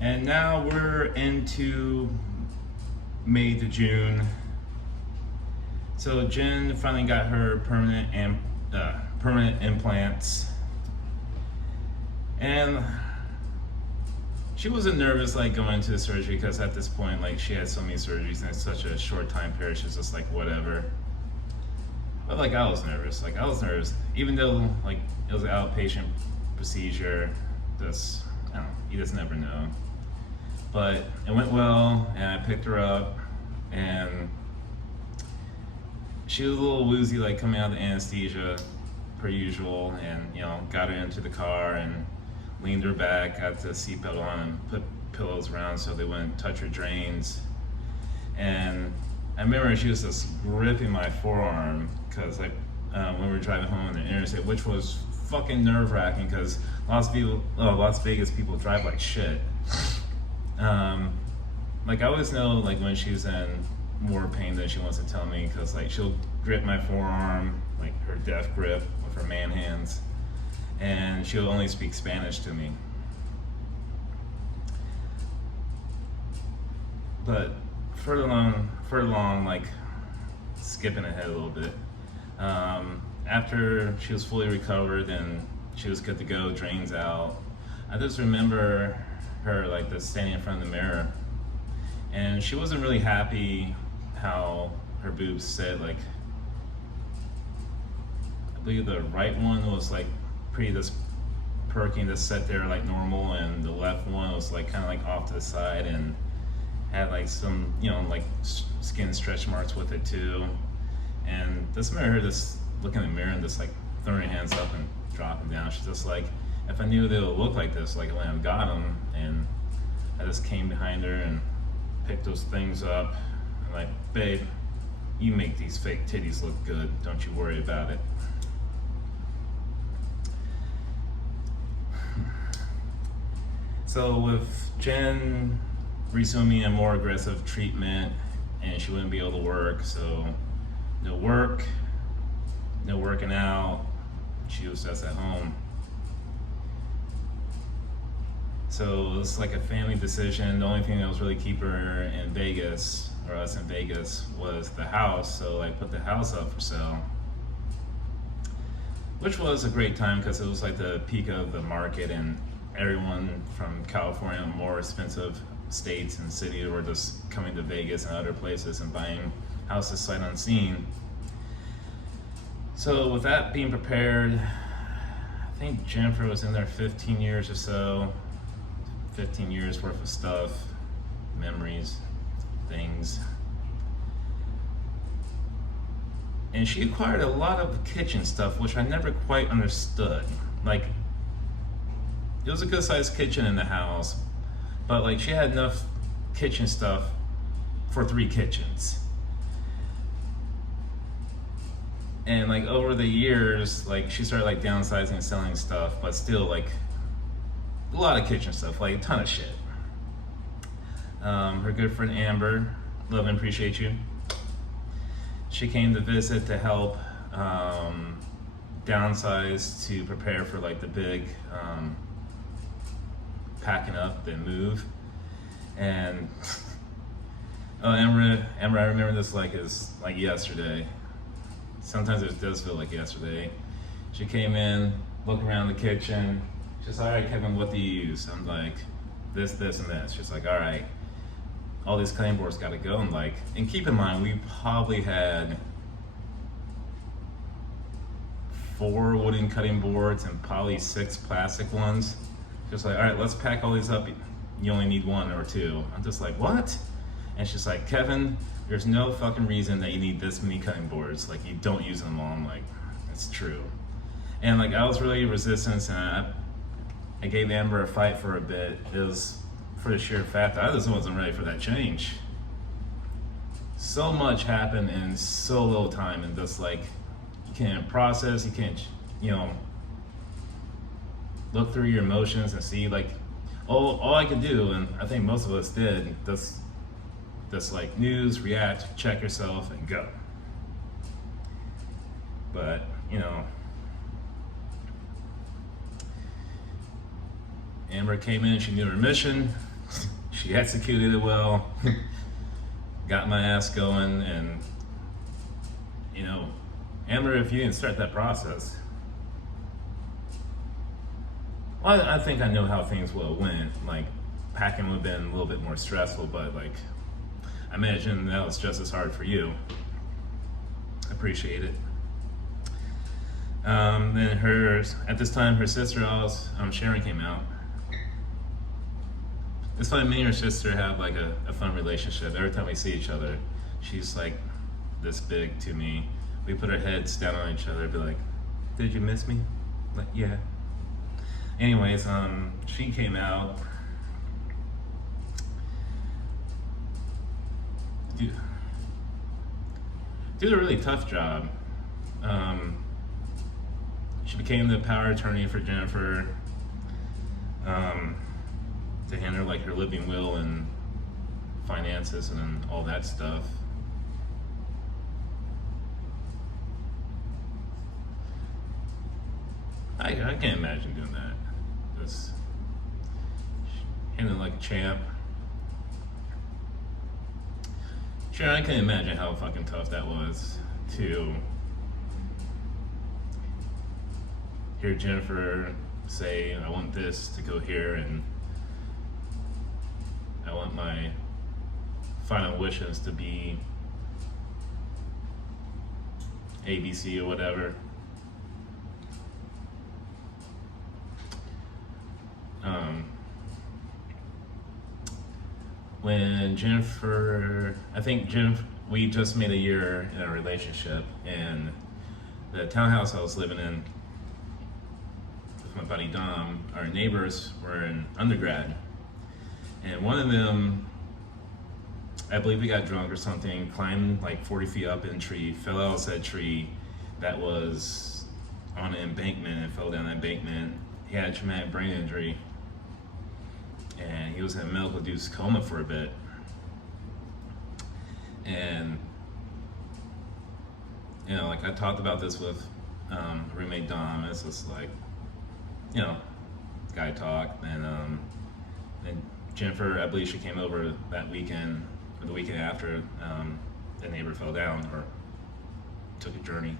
And now we're into May to June. So Jen finally got her permanent implants, and she wasn't nervous like going to the surgery because at this point like she had so many surgeries in such a short time period. She's just like whatever. But like I was nervous. Like I was nervous, even though like it was an outpatient procedure. Just I don't know. You just never know. But it went well, and I picked her up, and she was a little woozy, like coming out of the anesthesia, per usual, and got her into the car and leaned her back, got the seatbelt on, and put pillows around so they wouldn't touch her drains. And I remember she was just gripping my forearm because like when we were driving home on the interstate, which was fucking nerve-wracking because Las Vegas people drive like shit. Like I always know like when she's in more pain than she wants to tell me because like she'll grip my forearm, like her death grip with her man hands, and she'll only speak Spanish to me. But further along, like skipping ahead a little bit, after she was fully recovered and she was good to go, drains out, I just remember her like just standing in front of the mirror, and she wasn't really happy how her boobs sit. Like I believe the right one was like pretty just perky and just set there like normal, and the left one was like kind of like off to the side and had like some like skin stretch marks with it too. And just remember her just looking in the mirror and just like throwing her hands up and dropping down. She's just like, if I knew they would look like this, like when I got them. And I just came behind her and picked those things up. I'm like, babe, you make these fake titties look good. Don't you worry about it. So with Jen resuming a more aggressive treatment, and she wouldn't be able to work, so no work, no working out. She was just at home. So it was like a family decision. The only thing that was really keeping her in Vegas, or us in Vegas, was the house. So I put the house up for sale, which was a great time because it was like the peak of the market, and everyone from California, more expensive states and cities, were just coming to Vegas and other places and buying houses sight unseen. So with that being prepared, I think Jennifer was in there 15 years or so. 15 years worth of stuff, memories, things. And she acquired a lot of kitchen stuff, which I never quite understood. Like, it was a good sized kitchen in the house, but like she had enough kitchen stuff for 3 kitchens. And like over the years, like she started like downsizing and selling stuff, but still like a lot of kitchen stuff, like a ton of shit. Her good friend Amber, love and appreciate you, she came to visit to help downsize, to prepare for like the big packing up and move. And Amber, I remember this like it's like yesterday. Sometimes it does feel like yesterday. She came in, looked around the kitchen. She's like, all right, Kevin, what do you use? I'm like, this, and this. She's like, all right, all these cutting boards got to go. And keep in mind, we probably had 4 wooden cutting boards and probably 6 plastic ones. She's like, all right, let's pack all these up. You only need 1 or 2. I'm just like, what? And she's like, Kevin, there's no fucking reason that you need this many cutting boards. Like, you don't use them all. I'm like, it's true. And like, I was really resistant, and I gave Amber a fight for a bit. It was for the sheer fact that I just wasn't ready for that change. So much happened in so little time, and just like, you can't process, you can't, look through your emotions and see like, all I could do, and I think most of us did, just like news, react, check yourself, and go. But, Amber came in, she knew her mission. she executed it well, got my ass going, and Amber, if you didn't start that process, well, I think I know how things would have went. Like, packing would have been a little bit more stressful, but like, I imagine that was just as hard for you. I appreciate it. Then at this time, her sister, Sharon, came out. It's funny, me and her sister have like a fun relationship. Every time we see each other, she's like this big to me. We put our heads down on each other, be like, "Did you miss me?" Like, yeah. Anyways, she came out. Did a really tough job. She became the power attorney for Jennifer, to handle like her living will and finances and all that stuff. I can't imagine doing that. Just handling like a champ. Sure, I can imagine how fucking tough that was to hear Jennifer say, "I want this to go here, and I want my final wishes to be ABC or whatever." When Jennifer, we just made a year in a relationship, and the townhouse I was living in with my buddy Dom, our neighbors were in undergrad, and one of them, I believe he got drunk or something, climbed like 40 feet up in a tree, fell out of said tree that was on an embankment and fell down the embankment. He had a traumatic brain injury, and he was in a medical-induced coma for a bit. And like I talked about this with roommate Dom. It's just like, guy talk. And Jennifer, I believe she came over that weekend or the weekend after the neighbor fell down or took a journey.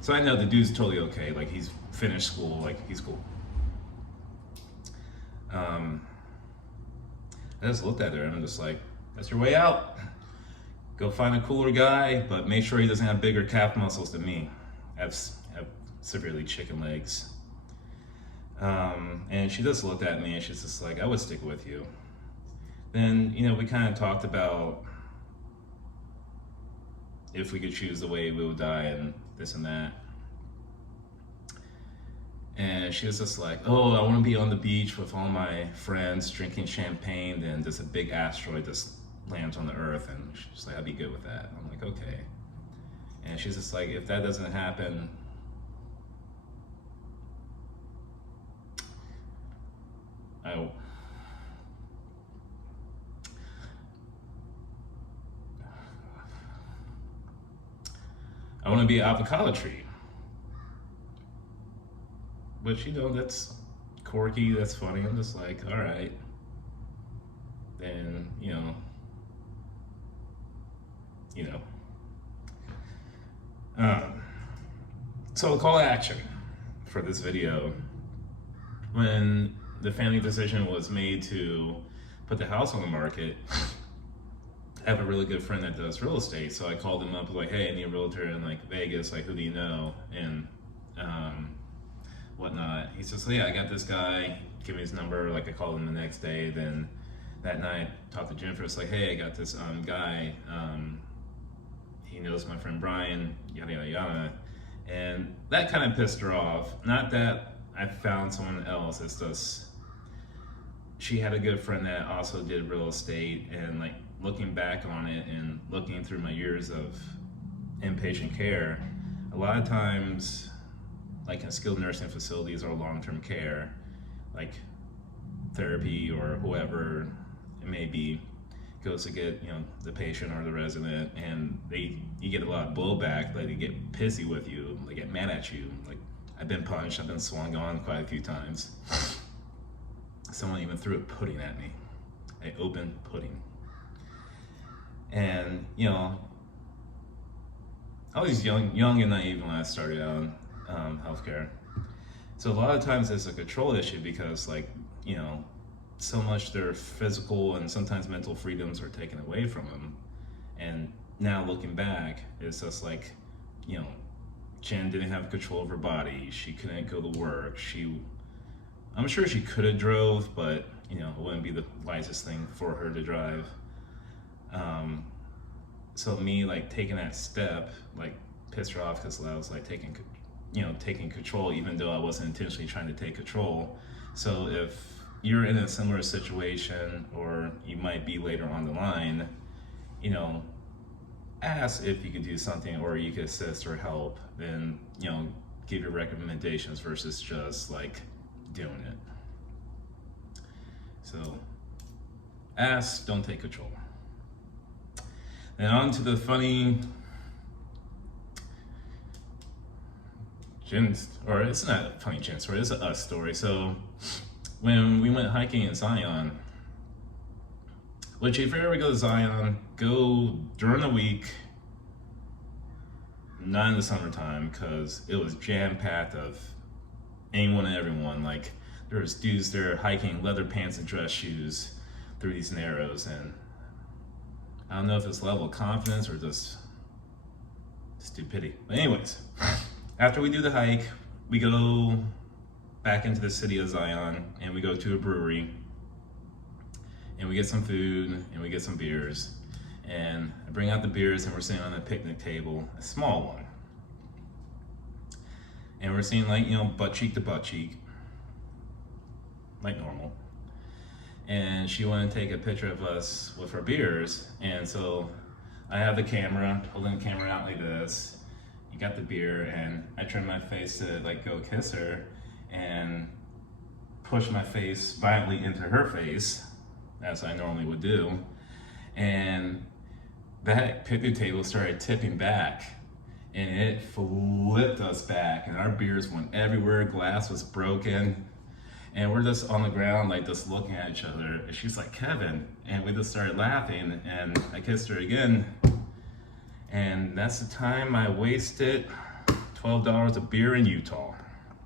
So I know the dude's totally okay. Like, he's finished school. Like, he's cool. I just looked at her and I'm just like, that's your way out. Go find a cooler guy, but make sure he doesn't have bigger calf muscles than me. I have severely chicken legs. And she just looked at me and she's just like, I would stick with you. Then, we kind of talked about if we could choose the way we would die and this and that. And she was just like, oh, I want to be on the beach with all my friends drinking champagne, then just a big asteroid just lands on the earth, and she's like, I'd be good with that. I'm like, okay. And she's just like, if that doesn't happen, I want to be an avocado tree. Which, that's quirky, that's funny. I'm just like, all right. Then, So the call to action for this video, when the family decision was made to put the house on the market, I have a really good friend that does real estate. So I called him up, like, hey, I need a realtor in like Vegas, like, who do you know? And whatnot. He says, yeah, I got this guy, give me his number. Like, I called him the next day. Then that night, talked to Jennifer. It's like, hey, I got this guy. He knows my friend Brian, yada, yada, yada. And that kind of pissed her off. Not that I found someone else. It's just, she had a good friend that also did real estate. And like, looking back on it and looking through my years of inpatient care, a lot of times, like in skilled nursing facilities or long-term care, like therapy or whoever it may be, goes to get the patient or the resident, and you get a lot of blowback. Like, they get pissy with you, they get mad at you. Like, I've been punched, I've been swung on quite a few times. Someone even threw a pudding at me, an open pudding. And you know, I was young and naive when I started out in healthcare. So a lot of times it's a control issue because, like, you know, so much their physical and sometimes mental freedoms are taken away from them. And now looking back, it's just like, you know, Jen didn't have control of her body. She couldn't go to work. I'm sure she could have drove, but you know, it wouldn't be the wisest thing for her to drive. So me like taking that step like pissed her off because I was like taking control, even though I wasn't intentionally trying to take control. So if you're in a similar situation, or you might be later on the line, you know, ask if you could do something, or you could assist or help, then, you know, give your recommendations versus just like doing it. So ask, don't take control. Then on to the funny or it's not a funny Jen story, it's a us story. So when we went hiking in Zion, which if you ever go to Zion, go during the week, not in the summertime, because it was jam-packed of anyone and everyone. Like, there was dudes there hiking leather pants and dress shoes through these narrows, and I don't know if it's level of confidence or just stupidity. But anyways, after we do the hike, we go back into the city of Zion and we go to a brewery and we get some food and we get some beers. And I bring out the beers and we're sitting on a picnic table, a small one. And we're sitting like, you know, butt cheek to butt cheek, like normal. And she wanted to take a picture of us with her beers. And so I have the camera, holding the camera out like this. You got the beer, and I turn my face to like go kiss her and push my face violently into her face, as I normally would do. And that picnic table started tipping back, and it flipped us back, and our beers went everywhere, glass was broken, and we're just on the ground like just looking at each other. And she's like, "Kevin," and we just started laughing, and I kissed her again. And that's the time I wasted $12 of beer in Utah.